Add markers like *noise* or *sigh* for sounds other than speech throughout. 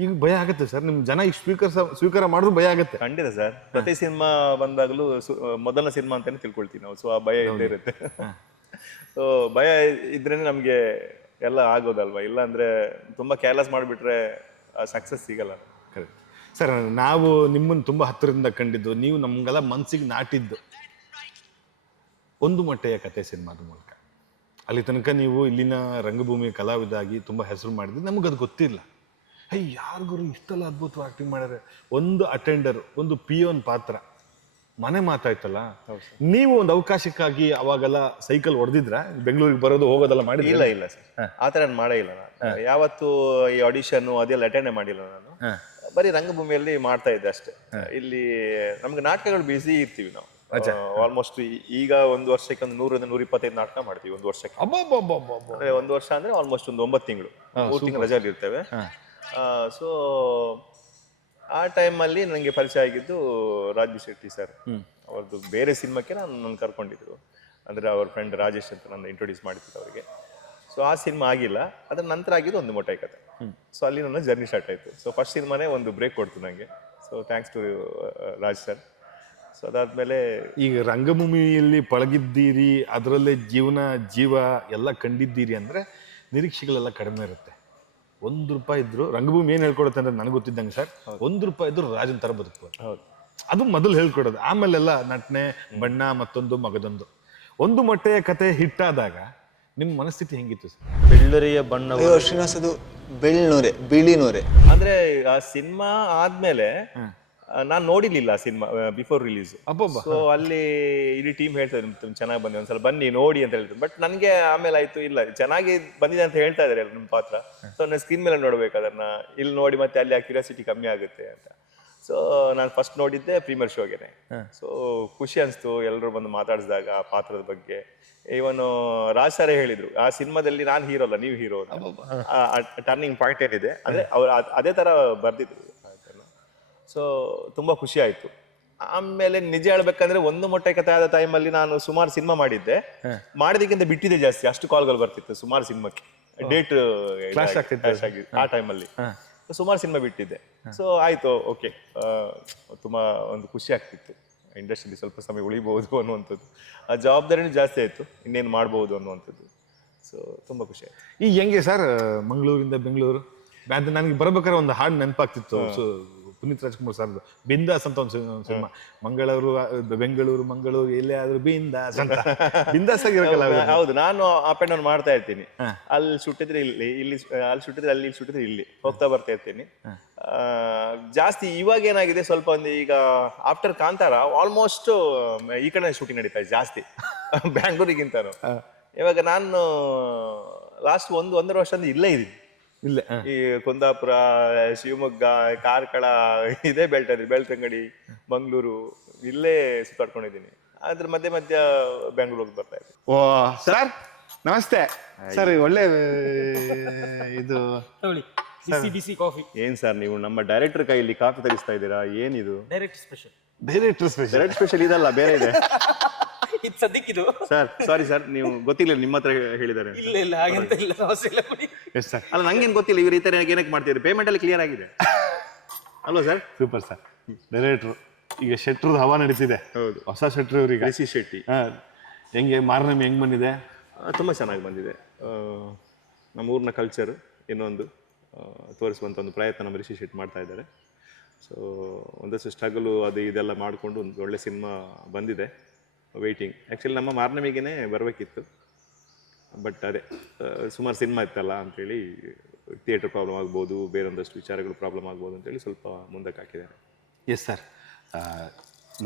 ಈಗ ಭಯ ಆಗುತ್ತೆ ಸರ್. ನಿಮ್ ಜನ ಈಗ ಸ್ವೀಕಾರ ಸ್ವೀಕಾರ ಮಾಡಿದ್ರು ಭಯ ಆಗುತ್ತೆ. ಖಂಡಿತ ಸರ್. ಪ್ರತಿ ಸಿನಿಮಾ ಬಂದಾಗಲೂ ಸು- ಮೊದಲ ಸಿನಿಮಾ ಅಂತಾನೆ ತಿಳ್ಕೊಳ್ತೀವಿ ನಾವು. ಸೊ ಆ ಭಯ ಇಲ್ಲೇ ಇರುತ್ತೆ. ಸೊ ಭಯ ಇದ್ರೇನೆ ನಮ್ಗೆ ಎಲ್ಲ ಆಗೋದಲ್ವಾ? ಇಲ್ಲ ಅಂದ್ರೆ ತುಂಬಾ ಕೇರ್ಲೆಸ್ ಮಾಡಿಬಿಟ್ರೆ ಸಕ್ಸಸ್ ಸಿಗಲ್ಲ. ಸರ್ ನಾವು ನಿಮ್ಮನ್ನು ತುಂಬಾ ಹತ್ತಿರದಿಂದ ಕಂಡಿದ್ದು ನೀವು ನಮ್ಗೆಲ್ಲ ಮನ್ಸಿಗೆ ನಾಟಿದ್ದು. ಒಂದು ಮೊಟ್ಟೆಯ ಕತೆ ಸಿನಿಮಾದ ಮೂಲಕ. ಅಲ್ಲಿ ತನಕ ನೀವು ಇಲ್ಲಿನ ರಂಗಭೂಮಿಯ ಕಲಾವಿದಾಗಿ ತುಂಬಾ ಹೆಸರು ಮಾಡಿದ್ದು ನಮಗದು ಗೊತ್ತಿಲ್ಲ. ಹೇ ಯಾರಿಗೂ ಇಷ್ಟೆಲ್ಲ ಅದ್ಭುತ ಆಕ್ಟಿಂಗ್ ಮಾಡ್ಯಾರೆ ಒಂದು ಅಟೆಂಡರ್ ಒಂದು ಪಿಯೋನ್ ಪಾತ್ರ. ಮನೆ ಮಾತಾಯ್ತಲ್ಲ? ನೀವು ಒಂದು ಅವಕಾಶಕ್ಕಾಗಿ ಅವಾಗೆಲ್ಲ ಸೈಕಲ್ ಹೊಡೆದಿದ್ರ ಬೆಂಗಳೂರಿಗೆ ಬರೋದು ಹೋಗೋದೆಲ್ಲ ಮಾಡಿ ಇಲ್ಲ ಇಲ್ಲ ಸರ್. ಆ ಥರ ನಾನು ಮಾಡೇ ಇಲ್ಲ ನಾನು ಯಾವತ್ತು ಈ ಆಡಿಷನ್ನು ಅದೆಲ್ಲ ಅಟೆಂಡ್ ಮಾಡಿಲ್ಲ ನಾನು. ಬರೀ ರಂಗಭೂಮಿಯಲ್ಲಿ ಮಾಡ್ತಾ ಇದ್ದೆ ಅಷ್ಟೇ. ಇಲ್ಲಿ ನಮ್ಗೆ ನಾಟಕಗಳು ಬಿಸಿ ಇರ್ತೀವಿ ನಾವು. ಆಲ್ಮೋಸ್ಟ್ ಈಗ ಒಂದು ವರ್ಷಕ್ಕೆ ಒಂದು ನೂರಿಂದ ನೂರ ಇಪ್ಪತ್ತೈದು ನಾಟಕ ಮಾಡ್ತೀವಿ ಒಂದು ವರ್ಷಕ್ಕೆ. ಒಂದು ವರ್ಷ ಅಂದ್ರೆ ಆಲ್ಮೋಸ್ಟ್ ಒಂದು ಒಂಬತ್ತು ತಿಂಗಳು. ಮೂರು ತಿಂಗಳು ರಜೆಯಲ್ಲಿ ಇರ್ತೇವೆ ಸೊ ಆ ಟೈಮಲ್ಲಿ ನನಗೆ ಪರಿಚಯ ಆಗಿದ್ದು ರಾಜು ಶೆಟ್ಟಿ ಸರ್ ಅವ್ರದ್ದು ಬೇರೆ ಸಿನಿಮಾಕ್ಕೆ ನಾನು ನನ್ನ ಕರ್ಕೊಂಡಿದ್ರು ಅಂದರೆ ಅವ್ರ ಫ್ರೆಂಡ್ ರಾಜೇಶ್ ಅಂತ ನನ್ನ ಇಂಟ್ರೊಡ್ಯೂಸ್ ಮಾಡಿದ್ರು ಅವರಿಗೆ. ಸೊ ಆ ಸಿನಿಮಾ ಆಗಿಲ್ಲ. ಅದರ ನಂತರ ಆಗಿದ್ದು ಒಂದು ಮೊಟ್ಟೆ ಕತೆ. ಸೊ ಅಲ್ಲಿ ನನ್ನ ಜರ್ನಿ ಸ್ಟಾರ್ಟ್ ಆಯಿತು. ಸೊ ಫಸ್ಟ್ ಸಿನಿಮಾನೇ ಒಂದು ಬ್ರೇಕ್ ಕೊಡ್ತು ನನಗೆ so thanks to Raj sir so ಅದಾದಮೇಲೆ ಈಗ ರಂಗಭೂಮಿಯಲ್ಲಿ ಪಳಗಿದ್ದೀರಿ ಅದರಲ್ಲೇ ಜೀವನ ಜೀವ ಎಲ್ಲ ಕಂಡಿದ್ದೀರಿ ಅಂದರೆ ನಿರೀಕ್ಷೆಗಳೆಲ್ಲ ಕಡಿಮೆ ಇರುತ್ತೆ. ಒಂದು ರೂಪಾಯಿ ಇದ್ರು ರಂಗಭೂಮಿ ಏನು ಹೇಳ್ಕೊಡುತ್ತೆ ಅಂದ್ರೆ ನನಗೆ ಗೊತ್ತಿದ್ದಂಗೆ ಸರ್ ಒಂದು ರೂಪಾಯಿ ಇದ್ರು ರಾಜನ್ ತರ ಬದುಕು ಹೌದು. ಅದು ಮೊದಲು ಹೇಳ್ಕೊಡೋದು. ಆಮೇಲೆಲ್ಲ ನಟನೆ ಬಣ್ಣ ಮತ್ತೊಂದು ಮಗದೊಂದು. ಒಂದು ಮೊಟ್ಟೆಯ ಕತೆ ಹಿಟ್ಟಾದಾಗ ನಿಮ್ಮ ಮನಸ್ಥಿತಿ ಹೆಂಗಿತ್ತು ಸರ್? ಬೆಳ್ಳರಿಯ ಬಣ್ಣ ಶ್ರೀನಿವಾಸದು ಶ್ರೀನಿವಾಸ್ ಬಿಳಿನೂರೆ ಬೆಳ್ನೂರೆ. ಬಿಳಿ ನೂರೆ ಅಂದ್ರೆ ಆ ಸಿನಿಮಾ ಆದ್ಮೇಲೆ ನಾನು ನೋಡಿರ್ಲಿಲ್ಲ ಸಿನಿಮಾ ಬಿಫೋರ್ ರಿಲೀಸ್ ಅಬ್ಬಬ್ಬ. ಸೊ ಅಲ್ಲಿ ಇಡೀ ಟೀಮ್ ಹೇಳ್ತಾರೆ ತುಂಬ ಚೆನ್ನಾಗಿ ಬಂದಿದೆ ಒಂದ್ಸಲ ಬನ್ನಿ ನೋಡಿ ಅಂತ ಹೇಳ್ತಾರೆ ಬಟ್ ನನಗೆ ಆಮೇಲೆ ಆಯ್ತು ಇಲ್ಲ ಚೆನ್ನಾಗಿ ಬಂದಿದೆ ಅಂತ ಹೇಳ್ತಾ ಇದಾರೆ ನಿಮ್ಮ ಪಾತ್ರ. ಸೊ ನಾನು ಸ್ಕ್ರೀನ್ ಮೇಲೆ ನೋಡ್ಬೇಕು ಅದನ್ನ. ಇಲ್ಲಿ ನೋಡಿ ಮತ್ತೆ ಅಲ್ಲಿ ಆ ಕ್ಯೂರಿಯಾಸಿಟಿ ಕಮ್ಮಿ ಆಗುತ್ತೆ ಅಂತ. ಸೊ ನಾನು ಫಸ್ಟ್ ನೋಡಿದ್ದೆ ಪ್ರೀಮಿಯರ್ ಶೋಗೆನೆ ಸೊ ಖುಷಿ ಅನಿಸ್ತು ಎಲ್ಲರೂ ಬಂದು ಮಾತಾಡಿಸಿದಾಗ ಆ ಪಾತ್ರದ ಬಗ್ಗೆ. ಇವನು ರಾಜ್ ಸರೇ ಹೇಳಿದ್ರು ಆ ಸಿನಿಮಾದಲ್ಲಿ ನಾನು ಹೀರೋ ಅಲ್ಲ ನೀವು ಹೀರೋ ಟರ್ನಿಂಗ್ ಪಾಯಿಂಟ್ ಏನಿದೆ ಅಂದ್ರೆ ಅವ್ರು ಅದ್- ಅದೇ ತರ ಬರ್ದಿದ್ರು. ಸೊ ತುಂಬಾ ಖುಷಿ ಆಯ್ತು. ಆಮೇಲೆ ನಿಜ ಹೇಳ್ಬೇಕಂದ್ರೆ ಒಂದು ಮೊಟ್ಟೆ ಕಥೆ ಆದ ಟೈಮಲ್ಲಿ ನಾನು ಸುಮಾರು ಸಿನಿಮಾ ಮಾಡಿದ್ದೆ. ಮಾಡಿದಕ್ಕಿಂತ ಬಿಟ್ಟಿದೆ ಜಾಸ್ತಿ. ಅಷ್ಟು ಕಾಲ್ಗಳು ಬರ್ತಿತ್ತು ಸುಮಾರು ಸಿನಿಮಾಕ್ಕೆ ಡೇಟ್. ಆ ಟೈಮಲ್ಲಿ ಸುಮಾರು ಸಿನಿಮಾ ಬಿಟ್ಟಿದ್ದೆ. ಸೊ ಆಯ್ತು ಓಕೆ ತುಂಬಾ ಒಂದು ಖುಷಿ ಆಗ್ತಿತ್ತು. ಇಂಡಸ್ಟ್ರಿಲಿ ಸ್ವಲ್ಪ ಸಮಯ ಉಳಿಬಹುದು ಅನ್ನುವಂಥದ್ದು. ಆ ಜವಾಬ್ದಾರಿನೂ ಜಾಸ್ತಿ ಆಯ್ತು. ಇನ್ನೇನು ಮಾಡ್ಬೋದು ಅನ್ನುವಂಥದ್ದು. ಸೊ ತುಂಬಾ ಖುಷಿ ಆಯ್ತು. ಈ ಹೆಂಗೆ ಸರ್ ಮಂಗಳೂರಿಂದ ಬೆಂಗಳೂರು? ನನಗೆ ಬರ್ಬೇಕಾದ್ರೆ ಒಂದು ಹಾಡು ನೆನಪಾಗ್ತಿತ್ತು. ಸೊ ಪುನೀತ್ ರಾಜ್ಕುಮಾರ್ ಸರ್ದು ಬಿಂದಾಸ್ ಅಂತ ಒಂದು ಸಿನಿಮಾ ಮಂಗಳೂರು ಬೆಂಗಳೂರು ಮಂಗಳೂರು ಎಲ್ಲೇ ಆದ್ರೂ ಬಿಂದಾಸ್ ಅಂತ. *laughs* ಬಿಂದಾಸ್ ಆಗಿರಕಲ್ಲ ಹೌದು, ಹೌದು ನಾನು ಅಪ್ ಅಂಡ್ ಡೌನ್ ಮಾಡ್ತಾ ಇರ್ತೀನಿ. ಅಲ್ಲಿ ಸುಟ್ಟಿದ್ರೆ ಇಲ್ಲಿ ಇಲ್ಲಿ ಅಲ್ಲಿ ಸುಟ್ಟಿದ್ರೆ ಅಲ್ಲಿ ಸುಟ್ಟಿದ್ರೆ ಇಲ್ಲಿ. ಹೋಗ್ತಾ ಬರ್ತಾ ಇರ್ತೀನಿ. ಜಾಸ್ತಿ ಇವಾಗ ಏನಾಗಿದೆ ಸ್ವಲ್ಪ ಒಂದು ಈಗ ಆಫ್ಟರ್ ಕಾಂತಾರ ಆಲ್ಮೋಸ್ಟ್ ಈ ಕಡೆ ಶೂಟಿಂಗ್ ನಡೀತಾ ಇದೆ ಜಾಸ್ತಿ. *laughs* ಬ್ಯಾಂಗ್ಳೂರಿಗಿಂತನೂ. ಇವಾಗ ನಾನು ಲಾಸ್ಟ್ ಒಂದು ಒಂದರ ವರ್ಷದಿಂದ ಇಲ್ಲೇ ಇದ್ದೀನಿ. ಇಲ್ಲೇ. ಈ ಕುಂದಾಪುರ ಶಿವಮೊಗ್ಗ ಕಾರ್ಕಳ ಇದೇ ಬೆಳ್ತಾ ಇದ್ದೀನಿ ಬೆಳ್ತಂಗಡಿ ಮಂಗಳೂರು ಇಲ್ಲೇ ಸುತ್ತಾಡ್ಕೊಂಡಿದ್ದೀನಿ. ಅದ್ರ ಮಧ್ಯೆ ಮಧ್ಯ ಬೆಂಗಳೂರಿಗೆ ಬರ್ತಾ ಇದ್ದೀನಿ ಓ ಸರ್ ನಮಸ್ತೆ. ಸರ್ ಒಳ್ಳೆ ಇದು ತಗೊಳ್ಳಿ. ಬಿಸಿ ಬಿಸಿ ಕಾಫಿ ಏನ್ ಸರ್ ನೀವು ನಮ್ಮ ಡೈರೆಕ್ಟರ್ ಕೈಯಲ್ಲಿ ಕಾಫಿ ತರಿಸ್ತಾ ಇದ್ದೀರಾ? ಏನಿದು? Direct special director special direct special ಇದಲ್ಲ ಬೇರೆ ಇದೆ. *laughs* ಇದು ಸದ್ಯಕ್ಕಿದು ಸರ್ ಸಾರಿ ಸರ್ ನೀವು ಗೊತ್ತಿಲ್ಲ ನಿಮ್ಮ ಹತ್ರ ಹೇಳಿದ್ದಾರೆ ಇಲ್ಲ ಇಲ್ಲ ಹಾಗಂತ ಇಲ್ಲ ಸಮಸ್ಯೆ ಇಲ್ಲ ಬಿಡಿ. ಎಸ್ ಸರ್ ಅಲ್ಲ ನಂಗೇನು ಗೊತ್ತಿಲ್ಲ ಇವ್ರು ಈ ತರ ಏನಕ್ಕೆ ಮಾಡ್ತಿದ್ರು? ಪೇಮೆಂಟ್ ಅಲ್ಲಿ ಕ್ಲಿಯರ್ ಆಗಿದೆ. ಅಲ್ವಾ ಸರ್ ಸೂಪರ್ ಸರ್ ಡೈರೆಕ್ಟ್ರು ಈಗ ಶೆಟ್ರದ್ದು ಹವಾ ನಡೀತಿದೆ. ಹೌದು. ಹೊಸ ಶೆಟ್ರು ಇವ್ರಿಗೆ. ಸಿ ಶೆಟ್ಟಿ. ಹಾ ಹೆಂಗೆ ಮಾರ್ನಮಿ ಹೆಂಗ್ ಬಂದಿದೆ? ತುಂಬ ಚೆನ್ನಾಗಿ ಬಂದಿದೆ. ಆ, ನಮ್ಮ ಊರಿನ ಕಲ್ಚರ್ ಇನ್ನೊಂದು ಆ, ತೋರಿಸುವಂಥ ಒಂದು ಪ್ರಯತ್ನ ನಮ್ಮ ರಿಷಿ ಶೆಟ್ಟಿ ಮಾಡ್ತಾ ಇದ್ದಾರೆ. ಸೊ ಒಂದಷ್ಟು ಸ್ಟ್ರಗಲು ಅದು ಇದೆಲ್ಲ ಮಾಡಿಕೊಂಡು ಒಂದು ಒಳ್ಳೆ ಸಿನಿಮಾ ಬಂದಿದೆ. ವೆಯ್ಟಿಂಗ್ ಆ್ಯಕ್ಚುಲಿ ನಮ್ಮ ಮಾರ್ನಮಿಗೆನೇ ಬರಬೇಕಿತ್ತು. ಬಟ್ ಅದೇ ಸುಮಾರು ಸಿನಿಮಾ ಇತ್ತಲ್ಲ ಅಂಥೇಳಿ ಥಿಯೇಟರ್ ಪ್ರಾಬ್ಲಮ್ ಆಗ್ಬೋದು, ಬೇರೊಂದಷ್ಟು ವಿಚಾರಗಳು ಪ್ರಾಬ್ಲಮ್ ಆಗ್ಬೋದು ಅಂತೇಳಿ ಸ್ವಲ್ಪ ಮುಂದಕ್ಕೆ ಹಾಕಿದ್ದಾರೆ. ಎಸ್ ಸರ್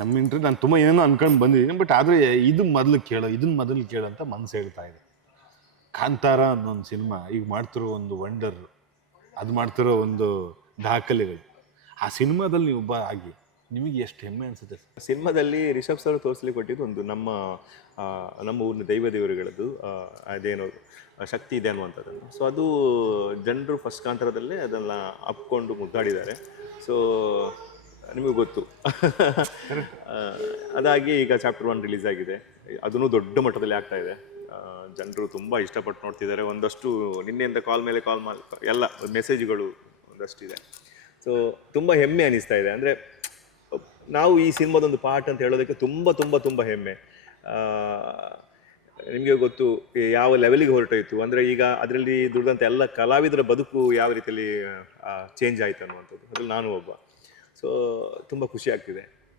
ನಮ್ಮ ಇಂಟ್ರಿ ನಾನು ತುಂಬ ಏನೇನೋ ಅನ್ಕೊಂಡು ಬಂದಿದ್ದೀನಿ ಬಟ್ ಆದರೆ ಇದು ಮೊದಲು ಕೇಳೋ ಇದನ್ನ ಮೊದಲು ಕೇಳೋ ಅಂತ ಮನಸ್ಸು ಹೇಳ್ತಾ ಇದೆ. ಕಾಂತಾರ ಅನ್ನೋ ಒಂದು ಸಿನಿಮಾ, ಈಗ ಮಾಡ್ತಿರೋ ಒಂದು ವಂಡರ್ ಅದು ಮಾಡ್ತಿರೋ ಒಂದು ದಾಖಲೆಗಳು, ಆ ಸಿನಿಮಾದಲ್ಲಿ ನೀವು ಒಬ್ಬ ಆಗಿ. ನಿಮಗೆ ಎಷ್ಟು ಹೆಮ್ಮೆ ಅನಿಸುತ್ತೆ? ಸಿನಿಮಾದಲ್ಲಿ ರಿಷಬ್ ಸರ್ ತೋರಿಸ್ಲಿಕ್ಕೆ ಕೊಟ್ಟಿದ್ದು ಒಂದು ನಮ್ಮ ನಮ್ಮ ಊರಿನ ದೈವ ದೇವರುಗಳದ್ದು ಅದೇನೋ ಶಕ್ತಿ ಇದೆ ಅನ್ನುವಂಥದ್ದು ಸೊ ಅದು ಜನರು ಫಸ್ಟ್ ಕಾಂತರದಲ್ಲೇ ಅದನ್ನ ಅಪ್ಕೊಂಡು ಮುದ್ದಾಡಿದ್ದಾರೆ. ಸೊ ನಿಮಗೆ ಗೊತ್ತು. ಅದಾಗಿ ಈಗ ಚಾಪ್ಟರ್ ಒನ್ ರಿಲೀಸ್ ಆಗಿದೆ. ಅದನ್ನು ದೊಡ್ಡ ಮಟ್ಟದಲ್ಲಿ ಆಗ್ತಾ ಇದೆ. ಜನರು ತುಂಬ ಇಷ್ಟಪಟ್ಟು ನೋಡ್ತಿದ್ದಾರೆ. ಒಂದಷ್ಟು ನಿನ್ನೆಯಿಂದ ಕಾಲ್ ಮೇಲೆ ಕಾಲ್ ಮಾಡಿ ಎಲ್ಲ ಮೆಸೇಜ್ಗಳು ಒಂದಷ್ಟಿದೆ. ಸೊ ತುಂಬ ಹೆಮ್ಮೆ ಅನಿಸ್ತಾ ಇದೆ. ಅಂದರೆ ನಾವು ಈ ಸಿನಿಮಾದೊಂದು ಪಾರ್ಟ್ ಅಂತ ಹೇಳೋದಕ್ಕೆ ತುಂಬ ತುಂಬ ತುಂಬ ಹೆಮ್ಮೆ. ನಿಮಗೆ ಗೊತ್ತು, ಯಾವ ಲೆವೆಲಿಗೆ ಹೊರಟೋಯ್ತು? ಅಂದರೆ ಈಗ ಅದರಲ್ಲಿ ದುಡಿದಂಥ ಎಲ್ಲ ಕಲಾವಿದರ ಬದುಕು ಯಾವ ರೀತಿಯಲ್ಲಿ ಚೇಂಜ್ ಆಯಿತು ಅನ್ನುವಂಥದ್ದು. ಅದರಲ್ಲಿ ನಾನು ಒಬ್ಬ. ಸೊ ತುಂಬ ಖುಷಿ ಆಗ್ತಿದೆ.